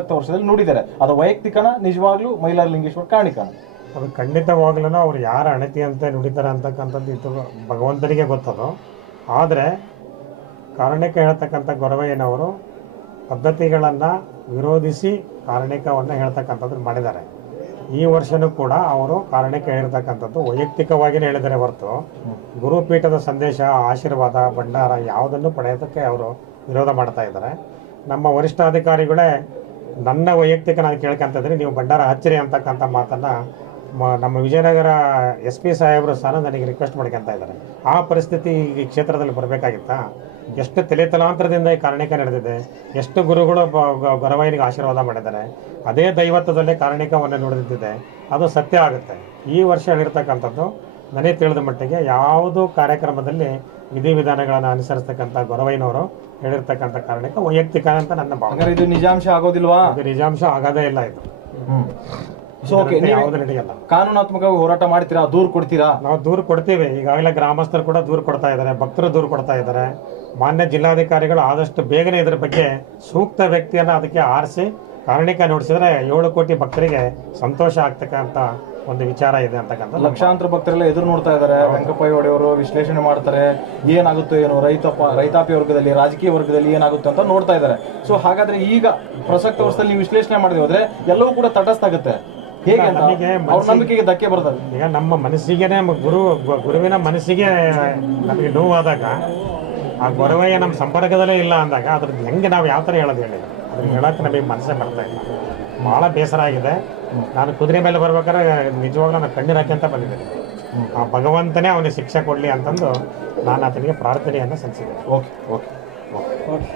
ವರ್ಷದಲ್ಲಿ ನುಡಿದ್ದಾರೆ. ಅದು ವೈಯಕ್ತಿಕನ ನಿಜವಾಗ್ಲೂ ಮೈಲಾರ ಲಿಂಗೇಶ್ವರ ಕಾಣಿಕನ. ಅದು ಖಂಡಿತವಾಗ್ಲೂ ಅವ್ರು ಯಾರ ಅಣತಿ ಅಂತ ನುಡಿತಾರೆ ಅಂತಕ್ಕಂಥದ್ದು ಇದು ಭಗವಂತನಿಗೆ ಗೊತ್ತದು. ಆದರೆ ಕಾರಣಿಕ ಹೇಳ್ತಕ್ಕಂಥ ಗೊರವಯ್ಯನವರು ಪದ್ಧತಿಗಳನ್ನು ವಿರೋಧಿಸಿ ಕಾರಣಿಕವನ್ನು ಹೇಳ್ತಕ್ಕಂಥದ್ದು ಮಾಡಿದ್ದಾರೆ. ಈ ವರ್ಷನೂ ಕೂಡ ಅವರು ಕಾರಣಿಕ ಹೇಳಿರ್ತಕ್ಕಂಥದ್ದು ವೈಯಕ್ತಿಕವಾಗಿಯೇ ಹೇಳಿದರೆ ಹೊರತು. ಗುರುಪೀಠದ ಸಂದೇಶ, ಆಶೀರ್ವಾದ, ಭಂಡಾರ ಯಾವುದನ್ನು ಪಡೆಯೋದಕ್ಕೆ ಅವರು ವಿರೋಧ ಮಾಡ್ತಾ ಇದ್ದಾರೆ. ನಮ್ಮ ವರಿಷ್ಠಾಧಿಕಾರಿಗಳೇ ನನ್ನ ವೈಯಕ್ತಿಕ ನಾನು ಕೇಳ್ಕೊಂತಂದ್ರೆ, ನೀವು ಭಂಡಾರ ಹಚ್ಚಿರಿ ಅಂತಕ್ಕಂಥ ಮಾತನ್ನು ನಮ್ಮ ವಿಜಯನಗರ ಎಸ್ ಪಿ ಸಾಹೇಬರು ಸಹ ನನಗೆ ರಿಕ್ವೆಸ್ಟ್ ಮಾಡ್ಕೊಂತ ಇದ್ದಾರೆ. ಆ ಪರಿಸ್ಥಿತಿ ಈ ಕ್ಷೇತ್ರದಲ್ಲಿ ಬರಬೇಕಾಗಿತ್ತಾ? ಎಷ್ಟು ತಲೆ ತಲಾಂತರದಿಂದ ಈ ಕಾರಣಿಕ ನಡೆದಿದೆ, ಎಷ್ಟು ಗುರುಗಳು ಬ- ಗ- ಆಶೀರ್ವಾದ ಮಾಡಿದ್ದಾರೆ, ಅದೇ ದೈವತ್ವದಲ್ಲೇ ಕಾರಣಿಕವನ್ನು ನೋಡಿದ್ದಿದೆ, ಅದು ಸತ್ಯ ಆಗುತ್ತೆ. ಈ ವರ್ಷ ಹೇಳಿರ್ತಕ್ಕಂಥದ್ದು ನನಗೆ ತಿಳಿದ ಮಟ್ಟಿಗೆ ಯಾವುದೋ ಕಾರ್ಯಕ್ರಮದಲ್ಲಿ ವಿಧಿವಿಧಾನಗಳನ್ನು ಅನುಸರಿಸ್ತಕ್ಕಂಥ ಗೊರವೈನವರು ಹೇಳಿರ್ತಕ್ಕಂಥ ಕಾರಣಕ್ಕೆ ವೈಯಕ್ತಿಕ ಅಂತ ನನ್ನ ಭಾವನೆ. ಇದು ನಿಜಾಂಶ ಆಗೋದಿಲ್ವಾ? ಇದು ನಿಜಾಂಶ ಆಗೋದೇ ಇಲ್ಲ ಇದು. ಸೊ ಓಕೆ ಇದರಂತೆ ಯಾವುದು ನಡೆಯಲ್ಲ. ಕಾನೂನಾತ್ಮಕವಾಗಿ ಹೋರಾಟ ಮಾಡ್ತೀರಾ? ದೂರು ಕೊಡ್ತೀರಾ? ನಾವು ದೂರು ಕೊಡ್ತೀವಿ. ಈಗಾಗಲೇ ಗ್ರಾಮಸ್ಥರು ಕೂಡ ದೂರು ಕೊಡ್ತಾ ಇದ್ದಾರೆ ಭಕ್ತರು ದೂರು ಕೊಡ್ತಾ ಇದ್ದಾರೆ. ಮಾನ್ಯ ಜಿಲ್ಲಾಧಿಕಾರಿಗಳು ಆದಷ್ಟು ಬೇಗನೆ ಇದ್ರ ಬಗ್ಗೆ ಸೂಕ್ತ ವ್ಯಕ್ತಿಯನ್ನು ಅದಕ್ಕೆ ಆರಿಸಿ ಕಾರಣಿಕ ನೋಡಿಸಿದ್ರೆ ಏಳು ಕೋಟಿ ಭಕ್ತರಿಗೆ ಸಂತೋಷ ಆಗ್ತಕ್ಕಂಥ ಒಂದು ವಿಚಾರ ಇದೆ ಅಂತಕ್ಕಂಥ ಲಕ್ಷಾಂತರ ಭಕ್ತರೆಲ್ಲ ಎದುರು ನೋಡ್ತಾ ಇದ್ದಾರೆ. ವೆಂಕಪ್ಪಯ್ಯ ಒಡೆಯವರು ವಿಶ್ಲೇಷಣೆ ಮಾಡ್ತಾರೆ. ಏನಾಗುತ್ತೋ ಏನು ರೈತಪ್ಪ ರೈತಾಪಿ ವರ್ಗದಲ್ಲಿ ರಾಜಕೀಯ ವರ್ಗದಲ್ಲಿ ಏನಾಗುತ್ತೆ ಅಂತ ನೋಡ್ತಾ ಇದ್ದಾರೆ. ಸೊ ಹಾಗಾದ್ರೆ ಈಗ ಪ್ರಸಕ್ತ ವರ್ಷದಲ್ಲಿ ನೀವು ವಿಶ್ಲೇಷಣೆ ಮಾಡಿದ್ರೆ ಹೋದ್ರೆ ಎಲ್ಲವೂ ಕೂಡ ತಟಸ್ಥ ಆಗುತ್ತೆ ಹೇಗೆ ಅಂತ ನಮಗೆ ನಂಬಿಕೆಗೆ ಧಕ್ಕೆ ಬರ್ತದೆ. ಈಗ ನಮ್ಮ ಮನಸ್ಸಿಗೆ ಗುರು ಗುರುವಿನ ಮನಸ್ಸಿಗೆ ನಮಗೆ ನೋವಾದಾಗ ಆ ಗೊರವಯ್ಯ ನಮ್ಮ ಸಂಪರ್ಕದಲ್ಲೇ ಇಲ್ಲ ಅಂದಾಗ ಅದ್ರದ್ದು ಹೆಂಗೆ ನಾವು ಯಾವ ಥರ ಹೇಳೋದು ಹೇಳಿ. ಅದನ್ನ ಹೇಳಕ್ಕೆ ನಮಗೆ ಮನಸ್ಸೇ ಬರ್ತಾ ಇಲ್ಲ. ಭಾಳ ಬೇಸರ ಆಗಿದೆ. ನಾನು ಕುದುರೆ ಮೇಲೆ ಬರ್ಬೇಕಾದ್ರೆ ನಿಜವಾಗ್ಲೂ ನಾನು ಕಣ್ಣೀರು ಅಂತ ಬಂದಿದ್ದೇನೆ. ಆ ಭಗವಂತನೇ ಅವನಿಗೆ ಶಿಕ್ಷೆ ಕೊಡಲಿ ಅಂತಂದು ನಾನು ಆತನಿಗೆ ಪ್ರಾರ್ಥನೆಯನ್ನು ಸಲ್ಲಿಸಿದೆ. Okay okay okay.